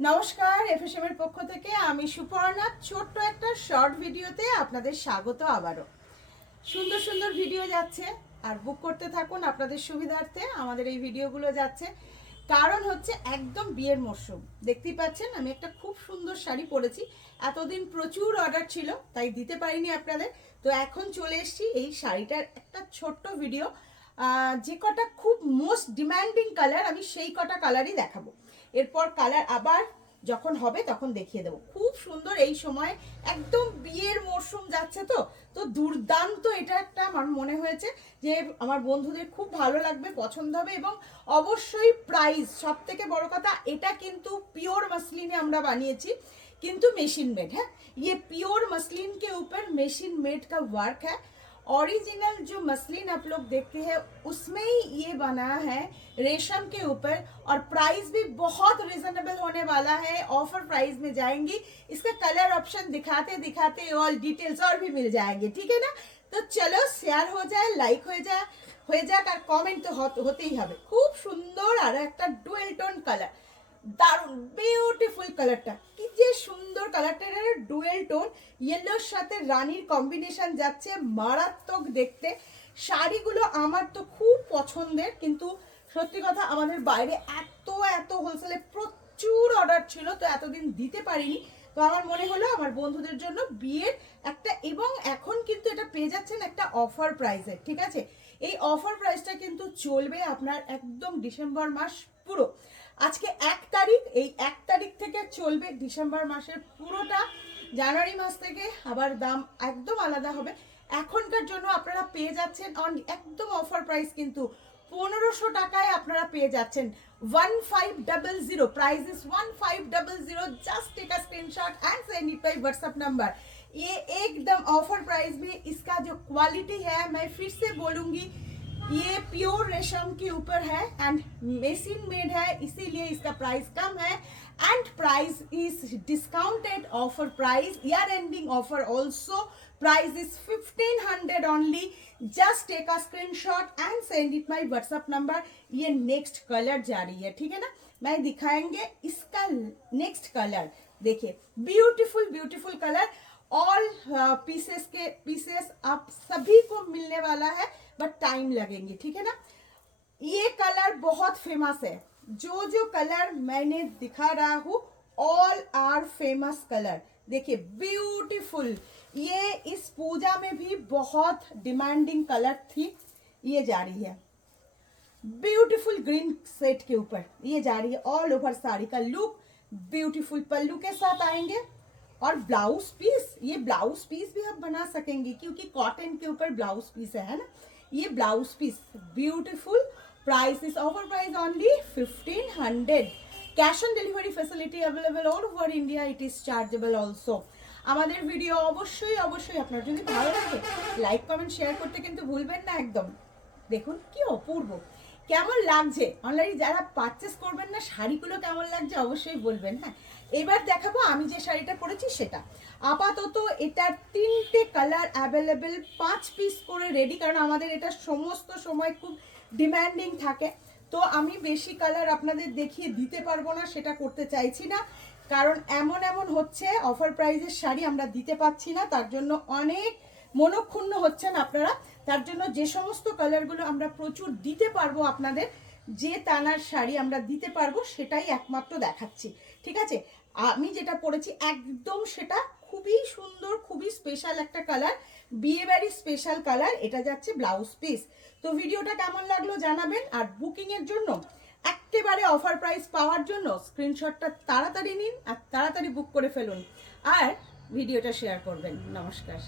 নমস্কার, এফএসএম এর পক্ষ থেকে আমি সুপর্ণা ছোট্ট একটা শর্ট ভিডিওতে আপনাদের স্বাগত। আবারও সুন্দর সুন্দর ভিডিও যাচ্ছে আর বুক করতে থাকুন আপনাদের সুবিধার্থে। আমাদের এই ভিডিওগুলো যাচ্ছে কারণ হচ্ছে একদম বিয়ের মরশুম। দেখতেই পাচ্ছেন আমি একটা খুব সুন্দর শাড়ি পরেছি। এতদিন প্রচুর অর্ডার ছিল তাই দিতে পারিনি আপনাদের, তো এখন চলে এসেছি এই শাড়িটার একটা ছোট্ট ভিডিও। যে কটা খুব মোস্ট ডিমান্ডিং কালার আমি সেই কটা কালারই দেখাবো। এরপর কালার আবার যখন হবে তখন দেখিয়ে দেবো। খুব সুন্দর এই সময় একদম বিয়ের মরশুম যাচ্ছে, তো তো দুর্দান্ত এটা একটা আমার মনে হয়েছে যে আমার বন্ধুদের খুব ভালো লাগবে, পছন্দ হবে। এবং অবশ্যই প্রাইস সব থেকে বড় কথা, এটা কিন্তু পিওর মসলিনে আমরা বানিয়েছি, কিন্তু মেশিন मेड है। ये प्योर मसलिन के ऊपर मेशिन मेड का वर्क है। ओरिजिनल जो मसलिन आप लोग देखते हैं उसमें ही ये बना है रेशम के ऊपर, और प्राइस भी बहुत रिजनेबल होने वाला है। ऑफर प्राइस में जाएंगी। इसका कलर ऑप्शन दिखाते दिखाते ऑल डिटेल्स और भी मिल जाएंगे, ठीक है ना। तो चलो शेयर हो जाए, लाइक हो जाए और कमेंट तो होते ही হবে। খুব সুন্দর আর একটা ডুয়েল টোন কালার, দারুন বিউটিফুল কালারটা, কি যে সুন্দর কালারটা। এটা ডুয়েল টোন ইয়েলোর সাথে রানীর কম্বিনেশন যাচ্ছে, মারাত্মক দেখতে। শাড়িগুলো আমার তো খুব পছন্দের, কিন্তু সত্যি কথা আমাদের বাইরে এত হোলসেলে প্রচুর অর্ডার ছিল, তো এতদিন দিতে পারিনি। তো আমার মনে হলো আমার বন্ধুদের জন্য বিয়ের একটা, এবং এখন কিন্তু এটা পেয়ে যাচ্ছেন একটা অফার প্রাইসে, ঠিক আছে। এই অফার প্রাইসটা কিন্তু চলবে আপনার একদম ডিসেম্বর মাস পুরো। আজকে 1 তারিখ, এই 1 তারিখ থেকে চলবে ডিসেম্বর মাসের পুরোটা। জানুয়ারি মাস থেকে আবার দাম একদম আলাদা হবে। এখনকার জন্য আপনারা পেয়ে যাচ্ছেন একদম অফার প্রাইস, কিন্তু 1500 টাকায় আপনারা পেয়ে যাচ্ছেন 1500। Price is 1500। Just take a screenshot and send it by WhatsApp number. ये एकदम ऑफर प्राइस में इसका जो क्वालिटी है, मैं फिर से बोलूंगी, ये प्योर रेशम के ऊपर है एंड मेशिन मेड है, इसीलिए इसका प्राइस कम है। And price is discounted offer price, year ending offer also. Price is 1500 only. Just take a screenshot and send it my WhatsApp number. ये नेक्स्ट कलर जा रही है, ठीक है ना। मैं दिखाएंगे इसका नेक्स्ट कलर। देखिए beautiful beautiful colour. All pieces आप सभी को मिलने वाला है, बट टाइम लगेंगे, ठीक है ना। ये कलर बहुत फेमस है। जो कलर मैंने दिखा रहा हूँ ऑल आर फेमस कलर। देखिए ब्यूटीफुल, ये इस पूजा में भी बहुत डिमांडिंग कलर थी। ये जा रही है ब्यूटीफुल ग्रीन सेट के ऊपर, ये जा रही है ऑल ओवर साड़ी का लुक। ब्यूटीफुल पल्लू के साथ आएंगे, और ब्लाउज पीस, ये ब्लाउज पीस भी आप बना सकेंगे क्योंकि कॉटन के ऊपर ब्लाउज पीस है ना। ये blouse piece beautiful. Price is offer price only 1500। Cash on delivery facility available all over India. It is chargeable also. আমাদের ভিডিও অবশ্যই আপনার যদি ভালো লাগে লাইক কমেন্ট শেয়ার করতে কিন্তু ভুলবেন না একদম। দেখুন কি অপূর্ব, কেমন লাগছে। অনলাইনে যারা পারচেস করবেন না, শাড়িগুলো কেমন লাগছে অবশ্যই বলবেন। হ্যাঁ, এবার দেখাবো আমি যে শাড়িটা পরেছি সেটা। আপাতত এটার 3টে কালার অ্যাভেলেবেল, 5 পিস করে রেডি, কারণ আমাদের এটা সমস্ত সময় খুব ডিমান্ডিং থাকে। তো আমি বেশি কালার আপনাদের দেখিয়ে দিতে পারবো না, সেটা করতে চাইছি না, কারণ এমন হচ্ছে অফার প্রাইজের শাড়ি আমরা দিতে পাচ্ছি না, তার জন্য অনেক মনক্ষুণ্ণ হচ্ছেন আপনারা। তার জন্য যে সমস্ত কালারগুলো আমরা প্রচুর দিতে পারবো আপনাদের, যে তানার শাড়ি আমরা দিতে পারবো সেটাই একমাত্র দেখাচ্ছি, ঠিক আছে। আমি যেটা পরেছি একদম সেটা খুবই সুন্দর, খুবই স্পেশাল একটা কালার, বিয়েবাড়ি স্পেশাল কালার। এটা যাচ্ছে ব্লাউজ পিস। তো ভিডিওটা কেমন লাগলো জানাবেন। আর বুকিং এর জন্য একেবারে অফার প্রাইস পাওয়ার জন্য স্ক্রিনশটটা তাড়াতাড়ি নিন আর তাড়াতাড়ি বুক করে ফেলুন, আর ভিডিওটা শেয়ার করবেন। নমস্কার।